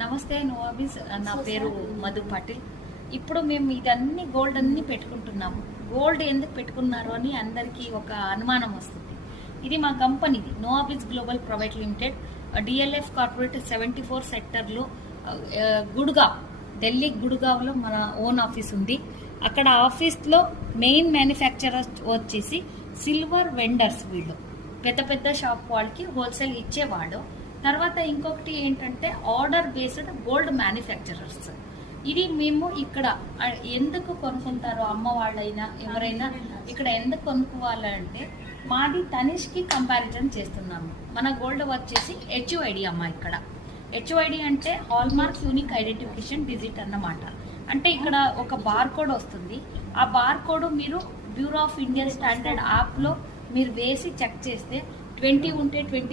నమస్తే నోవాబీస్, నా పేరు మధు పాటిల్. ఇప్పుడు మేము ఇదన్నీ గోల్డ్ అన్ని పెట్టుకుంటున్నాము. గోల్డ్ ఎందుకు పెట్టుకున్నారు అని అందరికీ ఒక అనుమానం వస్తుంది. ఇది మా కంపెనీది, Novabees global private limited, DLF corporate 74 సెక్టర్లో గుడ్గావ్, ఢిల్లీ గుడ్గావ్లో మన ఓన్ ఆఫీస్ ఉంది. అక్కడ ఆఫీస్లో మెయిన్ మ్యానుఫ్యాక్చరర్ వచ్చేసి సిల్వర్ వెండర్స్. వీళ్ళు పెద్ద పెద్ద షాప్ వాళ్ళకి హోల్సేల్ ఇచ్చేవాడు. తర్వాత ఇంకొకటి ఏంటంటే ఆర్డర్ బేస్డ్ గోల్డ్ మ్యానుఫ్యాక్చరర్స్. ఇది మేము ఇక్కడ ఎందుకు కొనుక్కుంటారో అమ్మ వాళ్ళైనా ఎవరైనా ఇక్కడ ఎందుకు కొనుక్కోవాలంటే మాది తనిష్కి కంపారిజన్ చేస్తున్నాము. మన గోల్డ్ వచ్చేసి HUID అమ్మ. ఇక్కడ HUID అంటే హాల్మార్క్ యూనిక్ ఐడెంటిఫికేషన్ డిజిట్ అన్నమాట. అంటే ఇక్కడ ఒక బార్ కోడ్ వస్తుంది. ఆ బార్ కోడ్ మీరు బ్యూరో ఆఫ్ ఇండియన్ స్టాండర్డ్ యాప్లో మీరు వేసి చెక్ చేస్తే 20 ఉంటే 20